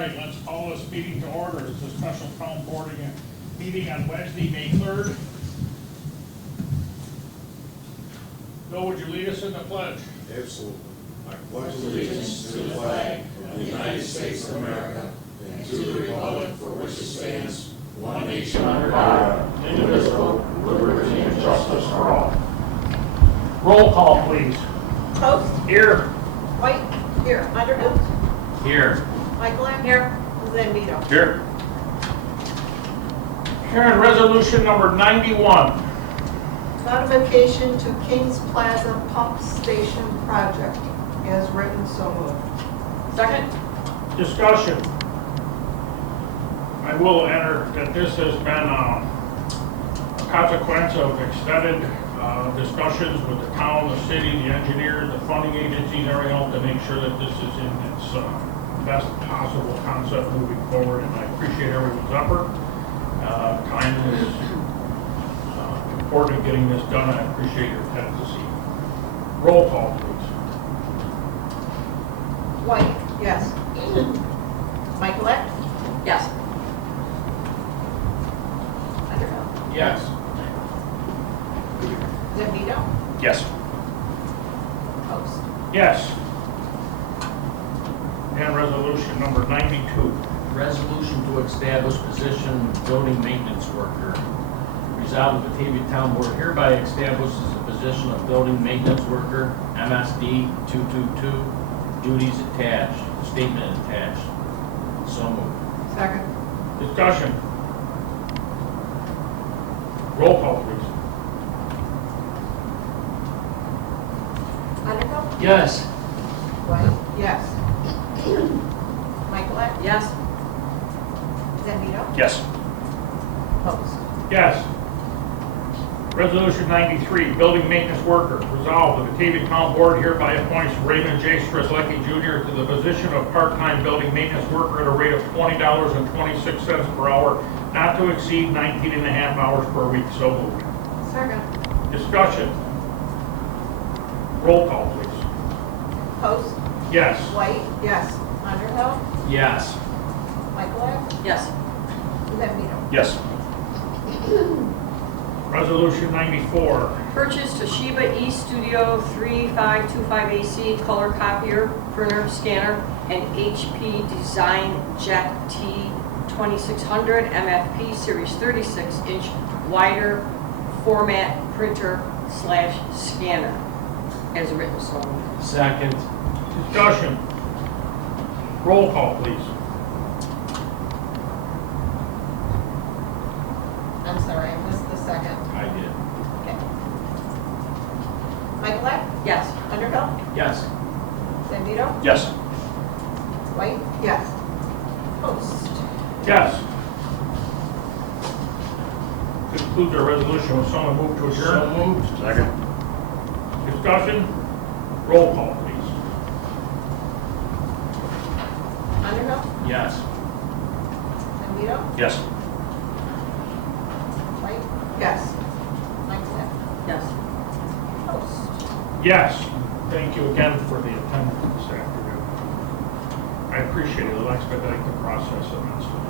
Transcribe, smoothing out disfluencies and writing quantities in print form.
right, let's call this meeting to order. It's a special town board meeting on Wednesday, May 3rd. Bill, would you lead us in the pledge? Absolutely. I pledge allegiance to the flag of the United States of America and to the republic for which it stands, one nation under God, indivisible, with liberty and justice for all. Roll call, please. Post. Here. White. Here. Underhill. Here. Michael. Here. Zambito. Here. Karen, resolution number 91. Modification to Kings Plaza Pump Station Project. As written, so moved. Second. Discussion. I will enter that this has been a consequence of extended discussions with the town, the city, the engineers, the funding agencies, everything else to make sure that this is in its best possible concept moving forward, and I appreciate everyone's effort. Time is important in getting this done. I appreciate your tenacity. Roll call, please. White. Yes. Michael. Yes. Underhill. Yes. Zambito. Yes. Post. Yes. And resolution number 92. Resolution to establish position building maintenance worker. Resolved, the Batavia Town Board hereby establishes the position of building maintenance worker, MSD 222, duties attached, statement attached. So moved. Second. Discussion. Roll call, please. Underhill. Yes. White. Yes. Michael. Yes. Zambito. Yes. Post. Yes. Resolution 93, building maintenance worker. Resolved, the Batavia Town Board hereby appoints Raymond J. Strzelecki Jr. to the position of part-time building maintenance worker at a rate of $20.26 per hour, not to exceed 19 and a half hours per week. So moved. Second. Discussion. Roll call, please. Post. Yes. White. Yes. Underhill. Yes. Michael. Yes. Zambito. Yes. Resolution 94. Purchase Toshiba e-SUDIO 3525AC color copier, printer, scanner, and HP Design Jet T2600 MFP Series 36-inch wider format printer / scanner. As written, so moved. Second. Discussion. Roll call, please. I'm sorry, I missed the second. I did. Okay. Michael. Yes. Underhill. Yes. Zambito. Yes. White. Yes. Post. Yes. Concludes our resolution. Will someone move to adjourn? So moved. Second. Discussion. Roll call, please. Underhill. Yes. Zambito. Yes. White. Yes. Michael. Yes. Post. Yes. Thank you again for the attendance this afternoon. I appreciate it. It'll expedite the process immensely.